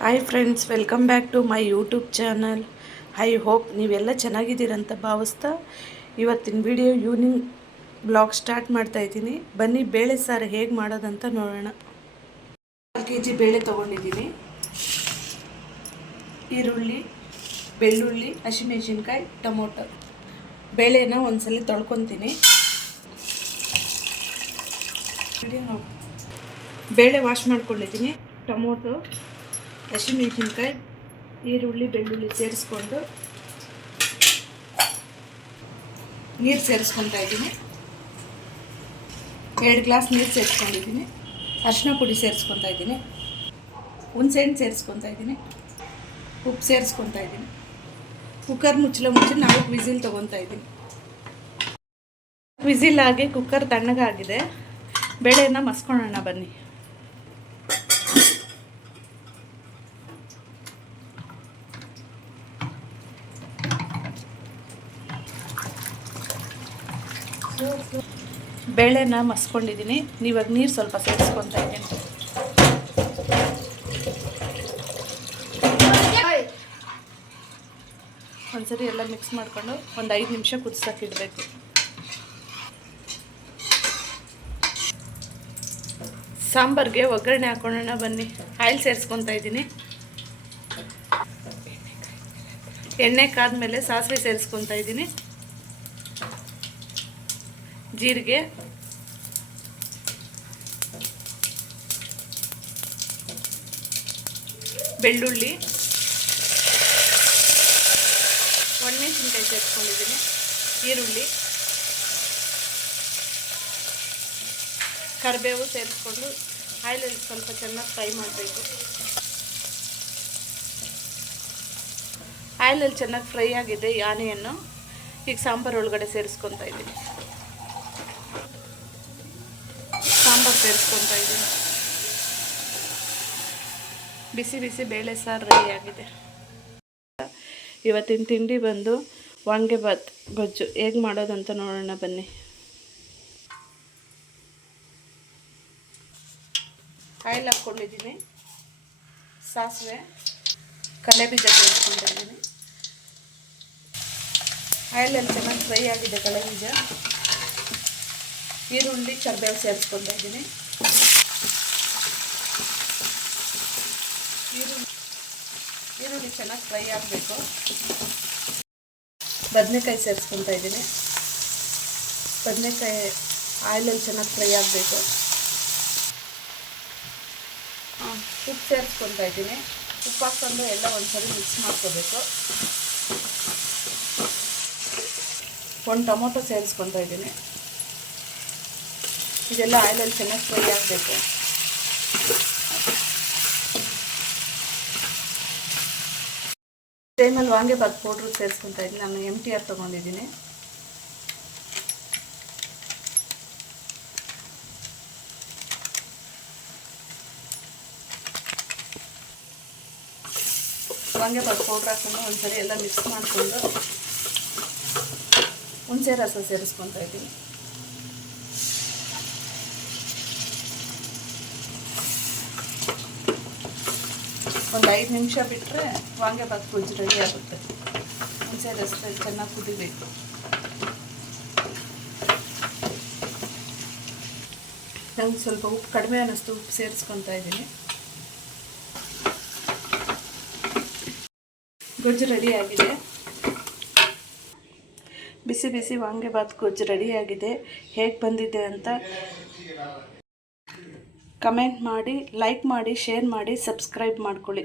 Hi friends, welcome back to my YouTube channel. I hope ನೀವೆಲ್ಲ ಚೆನ್ನಾಗಿದ್ದೀರಂತ ಭಾವಿಸ್ತಾ ಇವತ್ತಿನ ವಿಡಿಯೋ ಈವ್ನಿಂಗ್ ಬ್ಲಾಗ್ ಸ್ಟಾರ್ಟ್ ಮಾಡ್ತಾಯಿದ್ದೀನಿ. ಬನ್ನಿ ಬೇಳೆ ಸಾರು ಹೇಗೆ ಮಾಡೋದಂತ ನೋಡೋಣ. 1 kg ಬೇಳೆ ತೊಗೊಂಡಿದ್ದೀನಿ. ಈರುಳ್ಳಿ, ಬೆಳ್ಳುಳ್ಳಿ, ಹಸಿಮೆಣಸಿನ್ಕಾಯಿ, ಟೊಮೊಟೊ. ಬೇಳೆನ ಒಂದ್ಸಲ ತೊಳ್ಕೊತೀನಿ. ಬೇಳೆ ವಾಶ್ ಮಾಡ್ಕೊಂಡಿದ್ದೀನಿ. ಟೊಮೊಟೊ, ಹಸಿಮೆಣಸಿನ್ಕಾಯಿ, ಈರುಳ್ಳಿ, ಬೆಳ್ಳುಳ್ಳಿ ಸೇರಿಸ್ಕೊಂಡು ನೀರು ಸೇರಿಸ್ಕೊತಾ ಇದ್ದೀನಿ. 2 ಗ್ಲಾಸ್ ನೀರು ಸೇರಿಸ್ಕೊಂಡಿದ್ದೀನಿ. ಅರಿಶಿನ ಪುಡಿ ಸೇರಿಸ್ಕೊತಾ ಇದ್ದೀನಿ. ಹುಣಸೆಹಣ್ಣು ಸೇರಿಸ್ಕೊತಾ ಇದ್ದೀನಿ. ಉಪ್ಪು ಸೇರಿಸ್ಕೊತಾ ಇದ್ದೀನಿ. ಕುಕ್ಕರ್ ಮುಚ್ಚಿ 4 ವಿಸಿಲ್ ತೊಗೊತಾ ಇದ್ದೀನಿ. ವಿಸಿಲ್ ಆಗಿ ಕುಕ್ಕರ್ ತಣ್ಣಗಾಗಿದೆ. ಬೇಳೆನ ಮಸ್ಕೊಳ್ಳೋಣ ಬನ್ನಿ. ಬೇಳೆನ ಮಸ್ಕೊಂಡಿದ್ದೀನಿ. ಇವಾಗ ನೀರು ಸ್ವಲ್ಪ ಸೇರಿಸ್ಕೊತಾ ಇದ್ದೀನಿ. ಒಂದ್ಸರಿ ಎಲ್ಲ ಮಿಕ್ಸ್ ಮಾಡಿಕೊಂಡು ಒಂದು 5 ನಿಮಿಷ ಕುದಿಸೋಕ್ಕಿಡಬೇಕು. ಸಾಂಬಾರಿಗೆ ಒಗ್ಗರಣೆ ಹಾಕೊಳ್ಳೋಣ ಬನ್ನಿ. ಆಯಿಲ್ ಸೇರಿಸ್ಕೊತಾ ಇದ್ದೀನಿ. ಎಣ್ಣೆ ಕಾದ್ಮೇಲೆ ಸಾಸಿವೆ ಸೇರಿಸ್ಕೊತಾ ಇದ್ದೀನಿ. ಜೀರಿಗೆ, ಬೆಳ್ಳುಳ್ಳಿ, ಒಣಮೆಣಸಿನ್ಕಾಯಿ ಸೇರಿಸ್ಕೊಂಡಿದ್ದೀನಿ. ಈರುಳ್ಳಿ, ಕರಿಬೇವು ಸೇರಿಸ್ಕೊಂಡು ಆಯಿಲಲ್ಲಿ ಸ್ವಲ್ಪ ಚೆನ್ನಾಗಿ ಫ್ರೈ ಮಾಡಬೇಕು. ಆಯಿಲಲ್ಲಿ ಚೆನ್ನಾಗಿ ಫ್ರೈ ಆಗಿದೆ ಈ ಆನಿಯನ್ನು. ಈಗ ಸಾಂಬಾರು ಒಳಗಡೆ ಸೇರಿಸ್ಕೊತಾ ಇದ್ದೀನಿ. ಸಾಂಬಾರು ಸೇರಿಸ್ಕೊತಾ ಇದ್ದೀನಿ. ಬಿಸಿ ಬಿಸಿ ಬೇಳೆ ಸಾರು ರೆಡಿಯಾಗಿದೆ. ಇವತ್ತಿನ ತಿಂಡಿ ಬಂದು ವಾಂಗಿಬಾತ್ ಗೊಜ್ಜು. ಹೇಗೆ ಮಾಡೋದಂತ ನೋಡೋಣ ಬನ್ನಿ. ಆಯಿಲ್ ಹಾಕ್ಕೊಂಡಿದ್ದೀನಿ. ಸಾಸಿವೆ, ಕಡಲೆಬೀಜ ಸೇರಿಸ್ಕೊಂಡಿದ್ದೀನಿ. ಆಯಿಲಲ್ಲಿ ಚೆನ್ನಾಗಿ ಫ್ರೈ ಆಗಿದೆ ಕಡಲೆಬೀಜ. ಈರುಳ್ಳಿ, ಕರಿಬೇವು ಸೇರಿಸ್ಕೊತಾ ಇದ್ದೀನಿ. ಈರುಳ್ಳಿ ಚೆನ್ನಾಗಿ ಫ್ರೈ ಆಗಬೇಕು. ಬದನೆಕಾಯಿ ಸೇರಿಸ್ಕೊತಾ ಇದ್ದೀನಿ. ಬದನೆಕಾಯಿ ಆಯಿಲಲ್ಲಿ ಚೆನ್ನಾಗಿ ಫ್ರೈ ಆಗಬೇಕು. ಉಪ್ಪು ಸೇರಿಸ್ಕೊತಾ ಇದ್ದೀನಿ. ಉಪ್ಪು ಹಾಕ್ಕೊಂಡು ಎಲ್ಲ ಒಂದ್ಸರಿ ಮಿಕ್ಸ್ ಮಾಡ್ಕೋಬೇಕು. 1 ಟೊಮೊಟೊ ಸೇರಿಸ್ಕೊತಾ ಇದ್ದೀನಿ. ಇದೆಲ್ಲ ಆಯಿಲಲ್ಲಿ ಚೆನ್ನಾಗಿ ಫ್ರೈ ಆಗಬೇಕು. ಟೈಮಲ್ಲಿ ವಾಂಗಿಬಾತ್ ಪೌಡ್ರು ಸೇರಿಸ್ಕೊತಾ ಇದ್ದೀನಿ. ನಾನು MTR ತೊಗೊಂಡಿದ್ದೀನಿ. ವಾಂಗಿಬಾತ್ ಪೌಡ್ರ್ ಹಾಕ್ಕೊಂಡು ಒಂದ್ಸರಿ ಎಲ್ಲ ಮಿಕ್ಸ್ ಮಾಡಿಕೊಂಡು ಹುಣಸೆ ರಸ ಸೇರಿಸ್ಕೊತಾ ಇದ್ದೀನಿ. ಒಂದು 5 ನಿಮಿಷ ಬಿಟ್ಟರೆ ವಾಂಗಿಬಾತ್ ಗೊಜ್ಜು ರೆಡಿ ಆಗುತ್ತೆ. ಹುಣಸೆ ರಸ ಚೆನ್ನಾಗಿ ಕುದಿಬೇಕು. ನಂಗೆ ಸ್ವಲ್ಪ ಉಪ್ಪು ಕಡಿಮೆ ಅನ್ನಿಸ್ತು. ಉಪ್ಪು ಸೇರಿಸ್ಕೊತಾ ಇದ್ದೀನಿ. ಗೊಜ್ಜು ರೆಡಿಯಾಗಿದೆ. ಬಿಸಿ ಬಿಸಿ ವಾಂಗಿಬಾತ್ ಗೊಜ್ಜು ರೆಡಿಯಾಗಿದೆ. ಹೇಗೆ ಬಂದಿದೆ ಅಂತ ಕಮೆಂಟ್ ಮಾಡಿ, ಲೈಕ್ ಮಾಡಿ, ಶೇರ್ ಮಾಡಿ, ಸಬ್ಸ್ಕ್ರೈಬ್ ಮಾಡ್ಕೊಳ್ಳಿ.